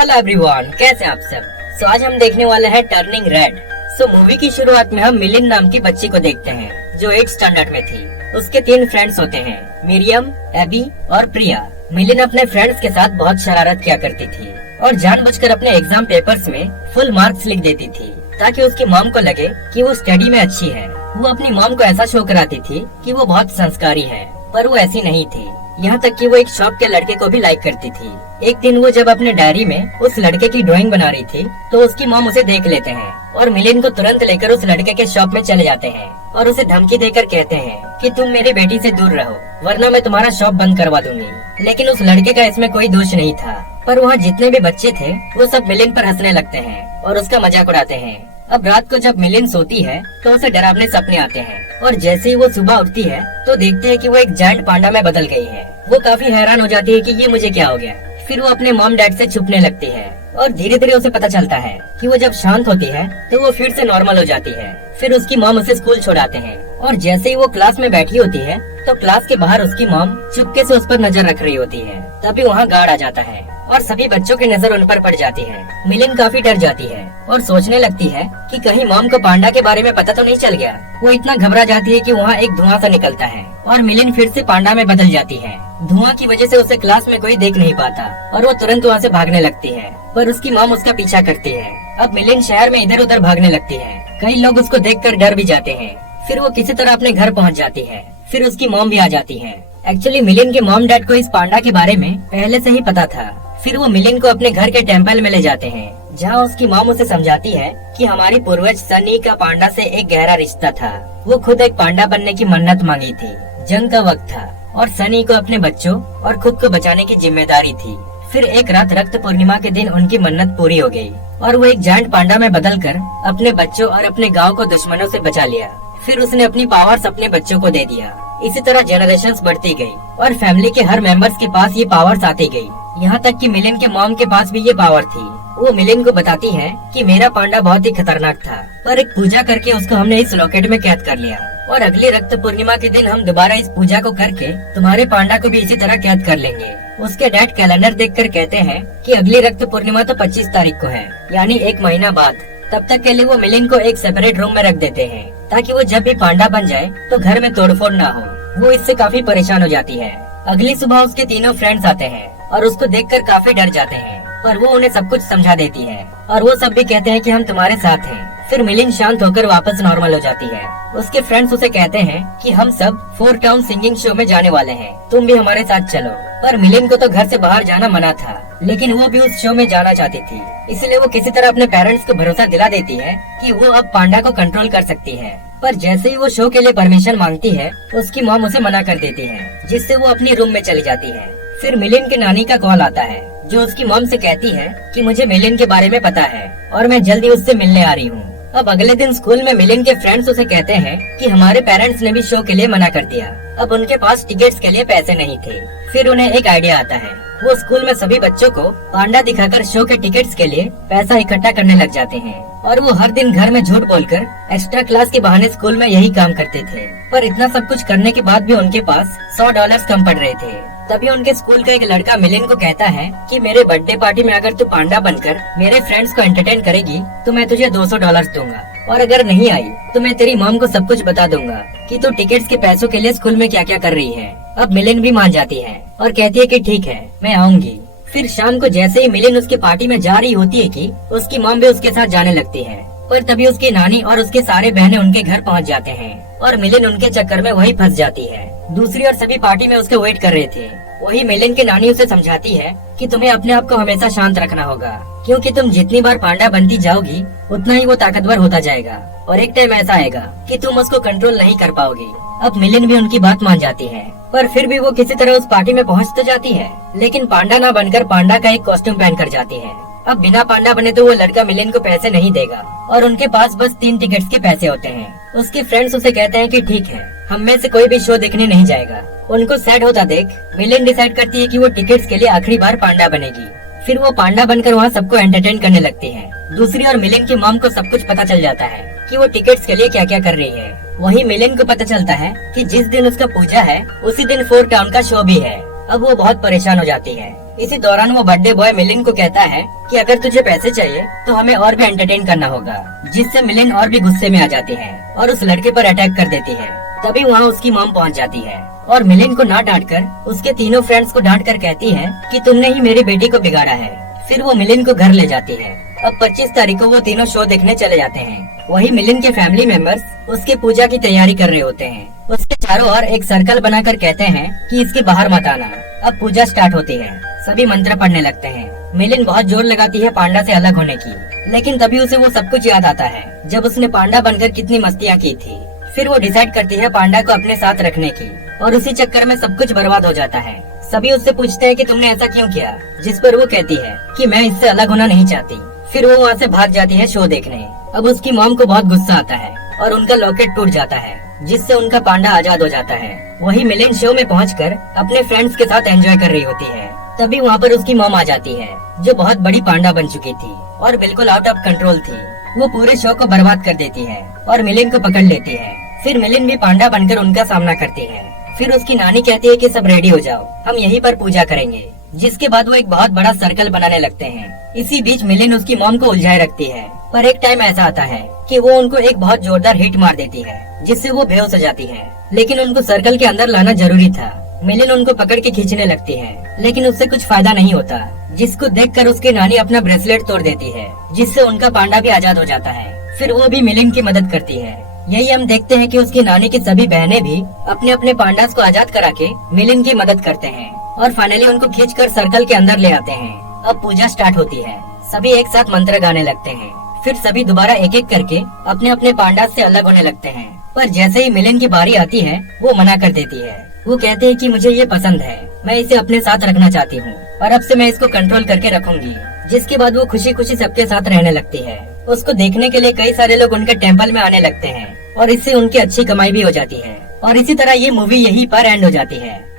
Hello everyone, कैसे हैं आप सब। आज हम देखने वाले हैं टर्निंग रेड। मूवी की शुरुआत में हम मिलिन नाम की बच्ची को देखते हैं जो 8th स्टैंडर्ड में थी। उसके 3 फ्रेंड्स होते हैं, मिरियम, एबी और प्रिया। मिलिन अपने फ्रेंड्स के साथ बहुत शरारत किया करती थी और जानबूझकर अपने एग्जाम पेपर्स में फुल मार्क्स लिख देती थी ताकि उसकी मॉम को लगे कि वो स्टडी में अच्छी है। वो अपनी मॉम को ऐसा शो कराती थी कि वो बहुत संस्कारी है, पर वो ऐसी नहीं थी। यहाँ तक कि वो एक शॉप के लड़के को भी लाइक करती थी। एक दिन वो जब अपने डायरी में उस लड़के की ड्राइंग बना रही थी तो उसकी मॉम उसे देख लेते हैं और मिलिन को तुरंत लेकर उस लड़के के शॉप में चले जाते हैं और उसे धमकी देकर कहते हैं कि तुम मेरी बेटी से दूर रहो वरना मैं तुम्हारा शॉप बंद करवा दूंगी। लेकिन उस लड़के का इसमें कोई दोष नहीं था, पर वहाँ जितने भी बच्चे थे वो सब मिलिन पर हंसने लगते हैं और उसका मजाक उड़ाते हैं। अब रात को जब मिलिन सोती है तो उसे डरावने सपने आते हैं और जैसे ही वो सुबह उठती है तो देखते हैं कि वो एक जायंट पांडा में बदल गई है। वो काफी हैरान हो जाती है कि ये मुझे क्या हो गया। फिर वो अपने मॉम डैड से छुपने लगती है और धीरे धीरे उसे पता चलता है कि वो जब शांत होती है तो वो फिर से नॉर्मल हो जाती है। फिर उसकी मॉम उसे स्कूल छोड़ाते हैं और जैसे ही वो क्लास में बैठी होती है तो क्लास के बाहर उसकी मॉम चुपके से उस पर नजर रख रही होती है। तभी वहाँ गार्ड आ जाता है और सभी बच्चों की नजर उन पर पड़ जाती है। मिलिन काफी डर जाती है और सोचने लगती है कि कहीं मॉम को पांडा के बारे में पता तो नहीं चल गया। वो इतना घबरा जाती है कि वहाँ एक धुआं सा निकलता है और मिलिन फिर से पांडा में बदल जाती है। धुआं की वजह से उसे क्लास में कोई देख नहीं पाता और वो तुरंत वहाँ से भागने लगती है, पर उसकी मॉम उसका पीछा करती है। अब मिलिन शहर में इधर उधर भागने लगती है। कई लोग उसको देखकर डर भी जाते हैं। फिर वो किसी तरह अपने घर पहुँच जाती है। फिर उसकी मॉम भी आ जाती है। एक्चुअली मिलिन के मॉम डैड को इस पांडा के बारे में पहले से ही पता था। फिर वो मिलिन को अपने घर के टेम्पल में ले जाते हैं जहाँ उसकी मॉम उसे समझाती है कि हमारी पूर्वज सनी का पांडा से एक गहरा रिश्ता था। वो खुद एक पांडा बनने की मन्नत मांगी थी। जंग का वक्त था और सनी को अपने बच्चों और खुद को बचाने की जिम्मेदारी थी। फिर एक रात रक्त पूर्णिमा के दिन उनकी मन्नत पूरी हो गई और वो एक जायंट पांडा में बदलकर अपने बच्चों और अपने गाँव को दुश्मनों से बचा लिया। फिर उसने अपनी पावर्स अपने बच्चों को दे दिया। इसी तरह जनरेशंस बढ़ती गई और फैमिली के हर मेंबर्स के पास ये पावर्स आती गई। यहाँ तक कि मिलिन के मॉम के पास भी ये पावर थी। वो मिलिन को बताती है कि मेरा पांडा बहुत ही खतरनाक था, पर एक पूजा करके उसको हमने इस लॉकेट में कैद कर लिया और अगली रक्त पूर्णिमा के दिन हम दोबारा इस पूजा को करके तुम्हारे पांडा को भी इसी तरह कैद कर लेंगे। उसके डैड कैलेंडर देखकर कहते हैं कि अगली रक्त पूर्णिमा तो 25 तारीख को है, यानी 1 महीना बाद। तब तक के लिए वो मिलिन को एक सेपरेट रूम में रख देते हैं ताकि वो जब भी पांडा बन जाए तो घर में तोड़फोड़ ना हो। वो इससे काफी परेशान हो जाती है। अगली सुबह उसके तीनों फ्रेंड्स आते हैं और उसको देखकर काफी डर जाते हैं, पर वो उन्हें सब कुछ समझा देती है और वो सब भी कहते हैं कि हम तुम्हारे साथ हैं। फिर मिलिन शांत होकर वापस नॉर्मल हो जाती है। उसके फ्रेंड्स उसे कहते हैं कि हम सब 4 टाउन सिंगिंग शो में जाने वाले हैं, तुम भी हमारे साथ चलो। पर मिलिन को तो घर से बाहर जाना मना था, लेकिन वो भी उस शो में जाना चाहती थी। इसलिए वो किसी तरह अपने पेरेंट्स को भरोसा दिला देती है कि वो अब पांडा को कंट्रोल कर सकती है। पर जैसे ही वो शो के लिए परमिशन मांगती है उसकी मॉम उसे मना कर देती है, जिससे वो अपनी रूम में चली जाती है। फिर मिलिन के नानी का कॉल आता है जो उसकी मॉम से कहती है कि मुझे मिलिन के बारे में पता है और मैं जल्दी उससे मिलने आ रही हूँ। अब अगले दिन स्कूल में मिलिन के फ्रेंड्स उसे कहते हैं कि हमारे पेरेंट्स ने भी शो के लिए मना कर दिया। अब उनके पास टिकट्स के लिए पैसे नहीं थे। फिर उन्हें एक आइडिया आता है। वो स्कूल में सभी बच्चों को पांडा दिखाकर शो के टिकट्स के लिए पैसा इकट्ठा करने लग जाते हैं और वो हर दिन घर में झूठ बोलकर एक्स्ट्रा क्लास के बहाने स्कूल में यही काम करते थे। पर इतना सब कुछ करने के बाद भी उनके पास $100 कम पड़ रहे थे। तभी उनके स्कूल का एक लड़का मिलिन को कहता है कि मेरे बर्थडे पार्टी में अगर तू पांडा बनकर मेरे फ्रेंड्स को एंटरटेन करेगी तो मैं तुझे $200 दूंगा, और अगर नहीं आई तो मैं तेरी मॉम को सब कुछ बता दूंगा कि तू टिकट्स के पैसों के लिए स्कूल में क्या क्या कर रही है। अब मिलिन भी मान जाती है और कहती है कि ठीक है, मैं आऊंगी। फिर शाम को जैसे ही मिलिन उसकी पार्टी में जा रही होती है कि उसकी मॉम भी उसके साथ जाने लगती है, पर तभी उसकी नानी और उसके सारे बहनें उनके घर पहुंच जाते हैं और मिलिन उनके चक्कर में वही फंस जाती है। दूसरी ओर सभी पार्टी में उसके वेट कर रहे थे। वही मिलिन की नानी उसे समझाती है कि तुम्हें अपने आप को हमेशा शांत रखना होगा, क्योंकि तुम जितनी बार पांडा बनती जाओगी उतना ही वो ताकतवर होता जाएगा और एक टाइम ऐसा आएगा कि तुम उसको कंट्रोल नहीं कर पाओगी। अब मिलिन भी उनकी बात मान जाती है, पर फिर भी वो किसी तरह उस पार्टी में पहुंच तो जाती है, लेकिन पांडा ना बनकर पांडा का एक कॉस्ट्यूम पहन कर जाती है। अब बिना पांडा बने तो वो लड़का मिलिन को पैसे नहीं देगा और उनके पास बस 3 टिकट्स के पैसे होते हैं। उसके फ्रेंड्स उसे कहते हैं कि ठीक है, हम में से कोई भी शो देखने नहीं जाएगा। उनको सैड होता देख मिलिन डिसाइड करती है कि वो टिकट्स के लिए आखिरी बार पांडा बनेगी। फिर वो पांडा बनकर वहाँ सबको एंटरटेन करने लगती है। दूसरी ओर मिलिन की मॉम को सब कुछ पता चल जाता है कि वो टिकट्स के लिए क्या क्या कर रही है। वही मिलिन को पता चलता है कि जिस दिन उसका पूजा है उसी दिन 4 टाउन का शो भी है। अब वो बहुत परेशान हो जाती है। इसी दौरान वो बर्थडे बॉय मिलिन को कहता है कि अगर तुझे पैसे चाहिए तो हमें और भी एंटरटेन करना होगा, जिससे मिलिन और भी गुस्से में आ जाती है और उस लड़के पर अटैक कर देती है। तभी वहाँ उसकी मॉम पहुँच जाती है और मिलिन को ना डांट कर उसके तीनों फ्रेंड्स को डांट कर कहती है कि तुमने ही मेरी बेटी को बिगाड़ा है। फिर वो मिलिन को घर ले जाती है। अब 25 तारीख को वो तीनों शो देखने चले जाते हैं। वही मिलिन के फैमिली मेंबर्स उसके पूजा की तैयारी कर रहे होते हैं। उसके चारों ओर एक सर्कल बनाकर कहते हैं कि इसके बाहर मत आना। अब पूजा स्टार्ट होती है। सभी मंत्र पढ़ने लगते हैं। मिलिन बहुत जोर लगाती है पांडा से अलग होने की, लेकिन तभी उसे वो सब कुछ याद आता है जब उसने पांडा बनकर कितनी मस्तियाँ की थी। फिर वो डिसाइड करती है पांडा को अपने साथ रखने की, और उसी चक्कर में सब कुछ बर्बाद हो जाता है। सभी उससे पूछते हैं कि तुमने ऐसा क्यों किया, जिस पर वो कहती है कि मैं इससे अलग होना नहीं चाहती। फिर वो वहाँ से भाग जाती है शो देखने। अब उसकी मॉम को बहुत गुस्सा आता है और उनका लॉकेट टूट जाता है, जिससे उनका पांडा आजाद हो जाता है। वही मिलिन शो में पहुंचकर अपने फ्रेंड्स के साथ एंजॉय कर रही होती है। तभी वहाँ पर उसकी मॉम आ जाती है, जो बहुत बड़ी पांडा बन चुकी थी और बिल्कुल आउट ऑफ कंट्रोल थी। वो पूरे शो को बर्बाद कर देती है और मिलिन को पकड़ लेती है। फिर मिलिन भी पांडा बनकर उनका सामना करती है। फिर उसकी नानी कहती है कि सब रेडी हो जाओ, हम यहीं पर पूजा करेंगे। जिसके बाद वो एक बहुत बड़ा सर्कल बनाने लगते हैं। इसी बीच मिलिन उसकी मॉम को उलझाए रखती है, पर एक टाइम ऐसा आता है कि वो उनको एक बहुत जोरदार हिट मार देती है, जिससे वो बेहोश हो जाती है। लेकिन उनको सर्कल के अंदर लाना जरूरी था। मिलिन उनको पकड़ के खींचने लगती है, लेकिन उससे कुछ फायदा नहीं होता, जिसको देखकर उसकी नानी अपना ब्रेसलेट तोड़ देती है, जिससे उनका पांडा भी आजाद हो जाता है। फिर वो भी मिलिन की मदद करती है। यही हम देखते हैं कि उसकी नानी की सभी बहनें भी अपने अपने पांडास को आजाद करा के मिलिन की मदद करते हैं और फाइनली उनको खींचकर सर्कल के अंदर ले आते हैं। अब पूजा स्टार्ट होती है। सभी एक साथ मंत्र गाने लगते हैं। फिर सभी दोबारा एक एक करके अपने अपने पांडास से अलग होने लगते हैं। पर जैसे ही मिलिन की बारी आती है, वो मना कर देती है। वो कहते हैं कि मुझे ये पसंद है, मैं इसे अपने साथ रखना चाहती हूँ और अब से मैं इसको कंट्रोल करके रखूंगी। जिसके बाद वो खुशी खुशी सबके साथ रहने लगती है। उसको देखने के लिए कई सारे लोग उनके टेम्पल में आने लगते हैं और इससे उनकी अच्छी कमाई भी हो जाती है। और इसी तरह ये मूवी यहीं पर एंड हो जाती है।